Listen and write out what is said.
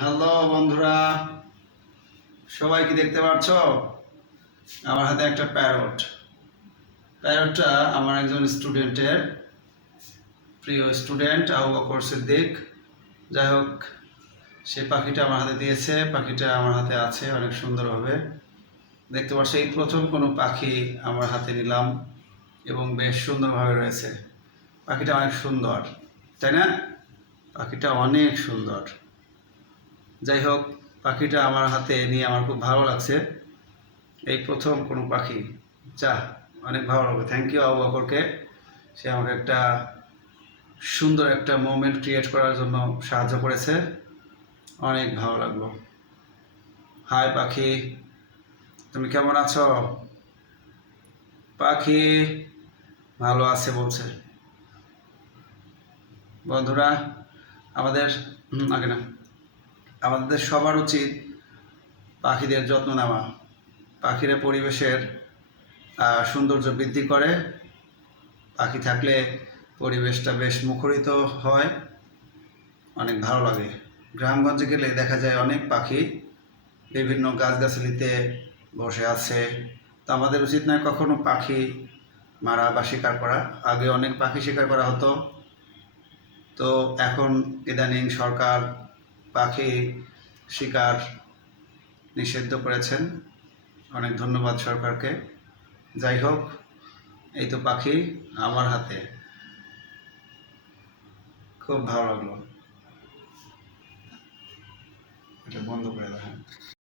Hello বন্ধুরা, সবাই কি দেখতে পাচ্ছ? আমার হাতে একটা প্যারটটা আমার একজন স্টুডেন্টের, প্রিয় স্টুডেন্ট আবু বকর সিদ্দিক। যাই হোক, সে পাখিটা আমার হাতে দিয়েছে। পাখিটা আমার হাতে আছে অনেক সুন্দরভাবে দেখতে পাচ্ছ। এই প্রথম কোনো পাখি আমার হাতে নিলাম এবং বেশ সুন্দরভাবে রয়েছে। পাখিটা অনেক সুন্দর, তাই না? পাখিটা অনেক সুন্দর। যাই হোক, পাখিটা আমার হাতে নিয়ে আমার খুব ভালো লাগছে। এই প্রথম কোনো পাখি, যা অনেক ভালো লাগবে। থ্যাংক ইউ আবু বকরকে। সে আমাকে একটা সুন্দর একটা মোমেন্ট ক্রিয়েট করার জন্য সাহায্য করেছে। অনেক ভালো লাগলো। হাই পাখি, তুমি কেমন আছো? পাখি ভালো আছে বলছে। বন্ধুরা, আমাদের আগে না, আমাদের সবার উচিত পাখিদের যত্ন নেওয়া। পাখিরা পরিবেশের সৌন্দর্য বৃদ্ধি করে। পাখি থাকলে পরিবেশটা বেশ মুখরিত হয়, অনেক ভালো লাগে। গ্রামগঞ্জে গেলে দেখা যায় অনেক পাখি বিভিন্ন গাছগাছালিতে বসে আছে। তো আমাদের উচিত নয় কখনো পাখি মারা বা শিকার করা। আগে অনেক পাখি শিকার করা হতো, তো এখন ইদানিং সরকার পাখি শিকার নিষিদ্ধ করেছেন। অনেক ধন্যবাদ সরকারকে। যাই হোক, এই তো পাখি আমার হাতে, খুব ভালো লাগলো। এটা বন্ধ করে দেয়।